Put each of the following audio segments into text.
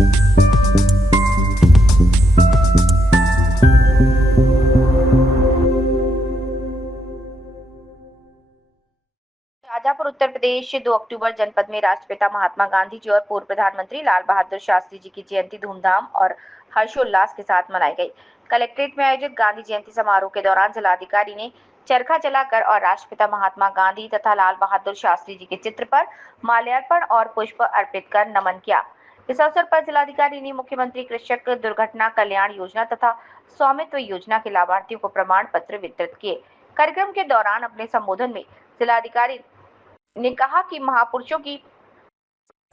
शाजापुर उत्तर प्रदेश 2 अक्टूबर जनपद में राष्ट्रपिता महात्मा गांधी जी और पूर्व प्रधानमंत्री लाल बहादुर शास्त्री जी की जयंती धूमधाम और हर्षोल्लास के साथ मनाई गई। कलेक्ट्रेट में आयोजित गांधी जयंती समारोह के दौरान जिलाधिकारी ने चरखा चलाकर और राष्ट्रपिता महात्मा गांधी तथा लाल बहादुर शास्त्री जी के चित्र पर माल्यार्पण और पुष्प अर्पित कर नमन किया। इस अवसर पर जिलाधिकारी ने मुख्यमंत्री कृषक दुर्घटना कल्याण योजना तथा स्वामित्व योजना के लाभार्थियों को प्रमाण पत्र वितरित किए। कार्यक्रम के दौरान अपने संबोधन में जिलाधिकारी ने कहा कि महापुरुषों की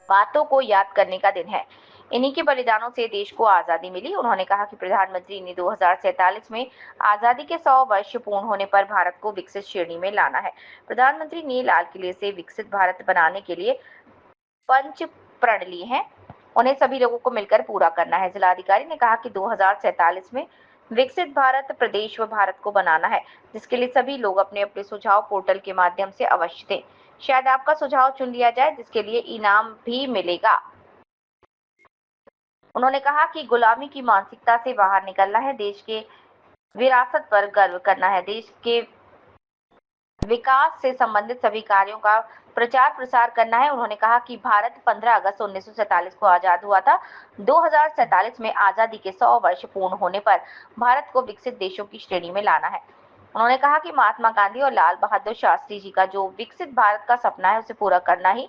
बातों को याद करने का दिन है। इन्हीं के बलिदानों से देश को आजादी मिली। उन्होंने कहा कि प्रधानमंत्री ने 2047 में आजादी के 100 वर्ष पूर्ण होने पर भारत को विकसित श्रेणी में लाना है। प्रधानमंत्री ने लाल किले से विकसित भारत बनाने के लिए 5 प्रण लिए हैं, उन्हें सभी लोगों को मिलकर पूरा करना है। जिलाधिकारी ने कहा कि 2047 में विकसित भारत प्रदेश व भारत को बनाना है, जिसके लिए सभी लोग अपने अपने सुझाव पोर्टल के माध्यम से अवश्य दें। शायद आपका सुझाव चुन लिया जाए, जिसके लिए इनाम भी मिलेगा। उन्होंने कहा कि गुलामी की मानसिकता से बाहर निकलना है, देश के विरासत पर गर्व करना है, देश के विकास से संबंधित सभी कार्यों का प्रचार प्रसार करना है। उन्होंने कहा कि भारत 15 अगस्त 1947 को आजाद हुआ था। 2047 में आजादी के 100 वर्ष पूर्ण होने पर भारत को विकसित देशों की श्रेणी में लाना है। उन्होंने कहा कि महात्मा गांधी और लाल बहादुर शास्त्री जी का जो विकसित भारत का सपना है, उसे पूरा करना ही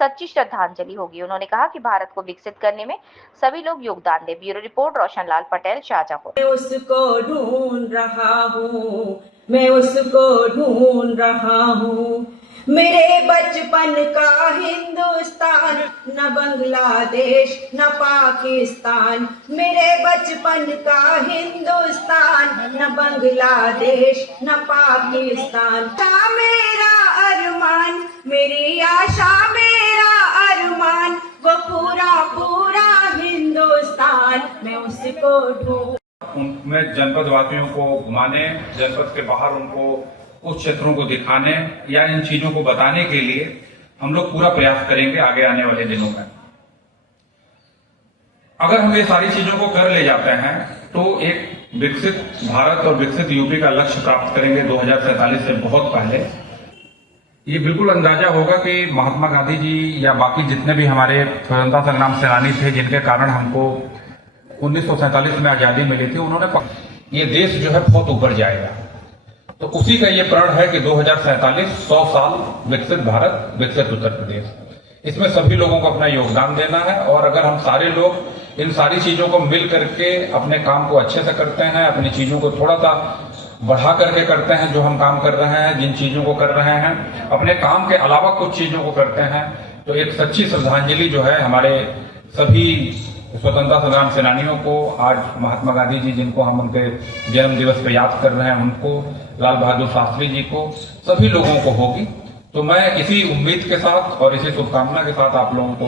सच्ची श्रद्धांजलि होगी। उन्होंने कहा कि भारत को विकसित करने में सभी लोग योगदान दें। Bureau report, Roshanlal Patel, Shajapur. मैं उसको ढूंढ रहा हूँ, मैं उसको ढूंढ रहा हूँ, मेरे बचपन का हिंदुस्तान, न बांग्लादेश न पाकिस्तान, मेरे बचपन का हिंदुस्तान, न बांग्लादेश न पाकिस्तान। था मेरा अरमान, मेरी आशा मेरा अरमान, वो पूरा पूरा हिंदुस्तान, मैं उसको ढूंढ। उनमें जनपद वासियों को घुमाने, जनपद के बाहर उनको उस क्षेत्रों को दिखाने या इन चीजों को बताने के लिए हम लोग पूरा प्रयास करेंगे आगे आने वाले दिनों में। अगर हम ये सारी चीजों को कर ले जाते हैं तो एक विकसित भारत और विकसित यूपी का लक्ष्य प्राप्त करेंगे 2047 से बहुत पहले। ये बिल्कुल अंदाजा होगा कि महात्मा गांधी जी या बाकी जितने भी हमारे स्वतंत्रता संग्राम सेनानी थे, जिनके कारण हमको 1947 में आजादी मिली थी, उन्होंने ये देश जो है बहुत ऊपर जाएगा। तो उसी का ये प्रण है कि 2047 100 साल विकसित भारत, विकसित उत्तर प्रदेश। इसमें सभी लोगों को अपना योगदान देना है और अगर हम सारे लोग इन सारी चीजों को मिल करके अपने काम को अच्छे से करते हैं, अपनी चीजों को थोड़ा सा बढ़ा करके करते हैं, जो हम काम कर रहे हैं, जिन चीजों को कर रहे हैं, अपने काम के अलावा कुछ चीजों को करते हैं, तो एक सच्ची श्रद्धांजलि जो है हमारे सभी स्वतंत्रता संग्राम सेनानियों को, आज महात्मा गांधी जी जिनको हम उनके जन्म दिवस पे याद कर रहे हैं, उनको, लाल बहादुर शास्त्री जी को, सभी लोगों को होगी। तो मैं इसी उम्मीद के साथ और इसी शुभकामना के साथ आप लोगों को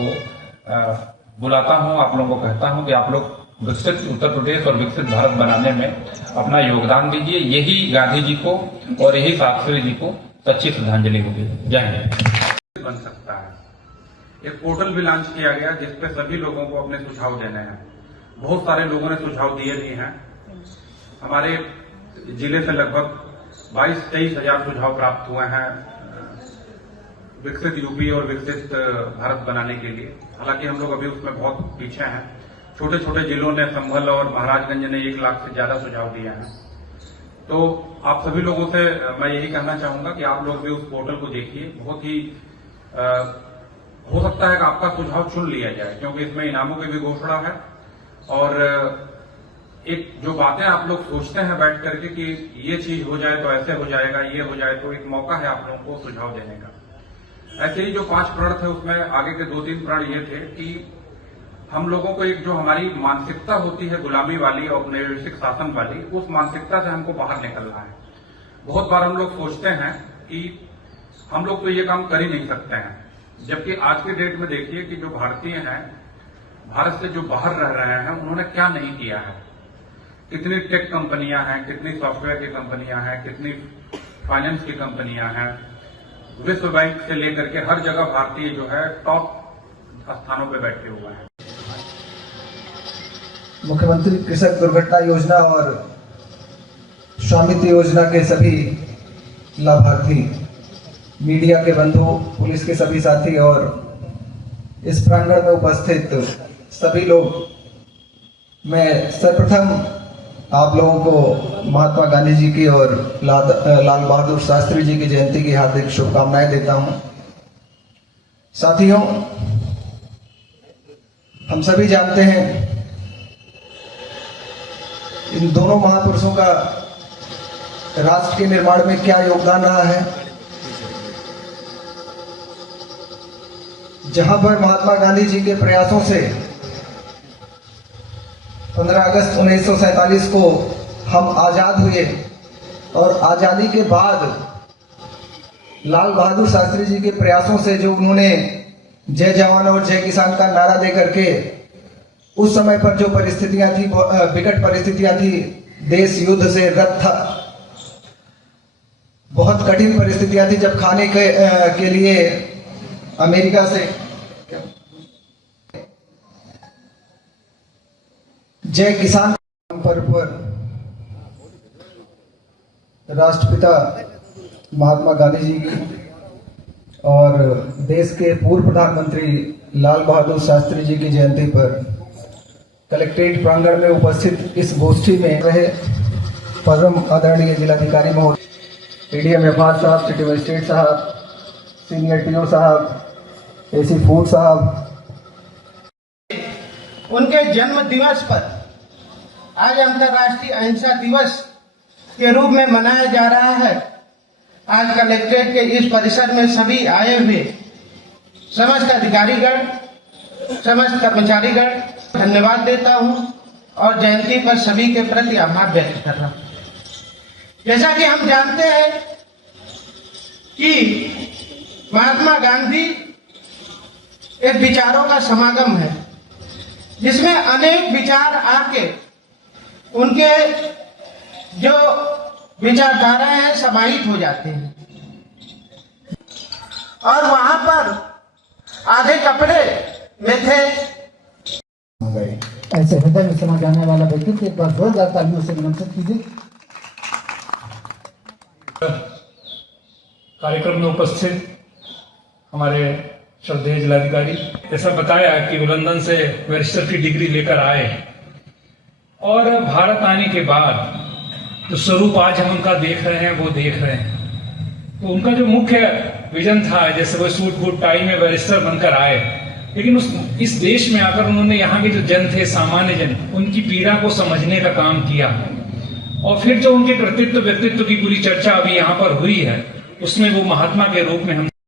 बुलाता हूं, आप लोगों को कहता हूं कि आप लोग विकसित उत्तर प्रदेश और विकसित भारत बनाने में अपना योगदान दीजिए। यही गांधी जी को और यही शास्त्री जी को सच्ची श्रद्धांजलि होगी। जय हिंद। बन सकता है। एक पोर्टल भी लॉन्च किया गया जिसपे सभी लोगों को अपने सुझाव देने हैं। बहुत सारे लोगों ने सुझाव दिए भी हैं। हमारे जिले से लगभग 22-23 हजार सुझाव प्राप्त हुए हैं विकसित यूपी और विकसित भारत बनाने के लिए। हालांकि हम लोग अभी उसमें बहुत पीछे हैं। छोटे छोटे जिलों ने, संभल और महाराजगंज ने 1 लाख से ज्यादा सुझाव दिए हैं। तो आप सभी लोगों से मैं यही कहना चाहूंगा कि आप लोग भी उस पोर्टल को देखिए। बहुत ही हो सकता है कि आपका सुझाव चुन लिया जाए, क्योंकि इसमें इनामों की भी घोषणा है और एक जो बातें आप लोग सोचते हैं बैठ करके कि ये चीज हो जाए तो ऐसे हो जाएगा, ये हो जाए, तो एक मौका है आप लोगों को सुझाव देने का। ऐसे ही जो 5 प्रण थे उसमें आगे के 2-3 प्रण ये थे कि हम लोगों को एक जो हमारी मानसिकता होती है गुलामी वाली, औपनिवेशिक शासन वाली, उस मानसिकता से हमको बाहर निकलना है। बहुत बार हम लोग सोचते हैं कि हम लोग तो ये काम कर ही नहीं सकते हैं, जबकि आज के डेट में देखिए कि जो भारतीय हैं, भारत से जो बाहर रह रहे हैं, उन्होंने क्या नहीं किया है। कितनी टेक कंपनियां हैं, कितनी सॉफ्टवेयर की कंपनियां हैं, कितनी फाइनेंस की कंपनियां हैं। विश्व बैंक से लेकर के हर जगह भारतीय जो है टॉप स्थानों पे बैठे हुए हैं। मुख्यमंत्री कृषक दुर्घटना योजना और स्वामित्व योजना के सभी लाभार्थी, मीडिया के बंधु, पुलिस के सभी साथी और इस प्रांगण में उपस्थित सभी लोग, मैं सर्वप्रथम आप लोगों को महात्मा गांधी जी की और लाल बहादुर शास्त्री जी की जयंती की हार्दिक शुभकामनाएं देता हूं। साथियों, हम सभी जानते हैं इन दोनों महापुरुषों का राष्ट्र के निर्माण में क्या योगदान रहा है। जहां पर महात्मा गांधी जी के प्रयासों से 15 अगस्त 1947 को हम आजाद हुए और आजादी के बाद लाल बहादुर शास्त्री जी के प्रयासों से जो उन्होंने जय जवान और जय किसान का नारा दे करके उस समय पर जो परिस्थितियां थी, विकट परिस्थितियां थी, देश युद्ध से रत था, बहुत कठिन परिस्थितियां थी, जब खाने के लिए अमेरिका से जय किसान पर्व पर राष्ट्रपिता महात्मा गांधी जी की और देश के पूर्व प्रधानमंत्री लाल बहादुर शास्त्री जी की जयंती पर कलेक्ट्रेट प्रांगण में उपस्थित इस गोष्ठी में रहे परम आदरणीय जिलाधिकारी महोदय, एडीएम एफआर साहब, सिटी मजिस्ट्रेट साहब, सीनियर टीओ साहब, एसी फूड साहब, उनके जन्म दिवस पर आज अंतर्राष्ट्रीय अहिंसा दिवस के रूप में मनाया जा रहा है। आज कलेक्ट्रेट के इस परिसर में सभी आए हुए समस्त अधिकारीगण, समस्त कर्मचारीगण धन्यवाद देता हूं और जयंती पर सभी के प्रति आभार व्यक्त कर रहा हूं। जैसा कि हम जानते हैं कि महात्मा गांधी एक विचारों का समागम है, जिसमें अनेक विचार आके उनके जो विचारधाराएं हैं समाहित हो जाते हैं और वहां पर आधे कपड़े में थे। ऐसे हृदय में समा जाने वाला व्यक्तित्व एक बार जोरदार तालियों से निमंत्रित कीजिए। कार्यक्रम में उपस्थित हमारे श्रद्धेय जिलाधिकारी ऐसा बताया कि वो लंदन से बैरिस्टर की डिग्री लेकर आए और भारत आने के बाद जो स्वरूप आज हम उनका देख रहे हैं वो देख रहे हैं। तो उनका जो मुख्य विजन था, जैसे वो सूट बूट टाई में बैरिस्टर बनकर आए, लेकिन इस देश में आकर उन्होंने यहाँ के जो जन थे, सामान्य जन, उनकी पीड़ा को समझने का काम किया और फिर जो उनके कृतित्व व्यक्तित्व की पूरी चर्चा अभी यहाँ पर हुई है, उसमें वो महात्मा के रूप में हम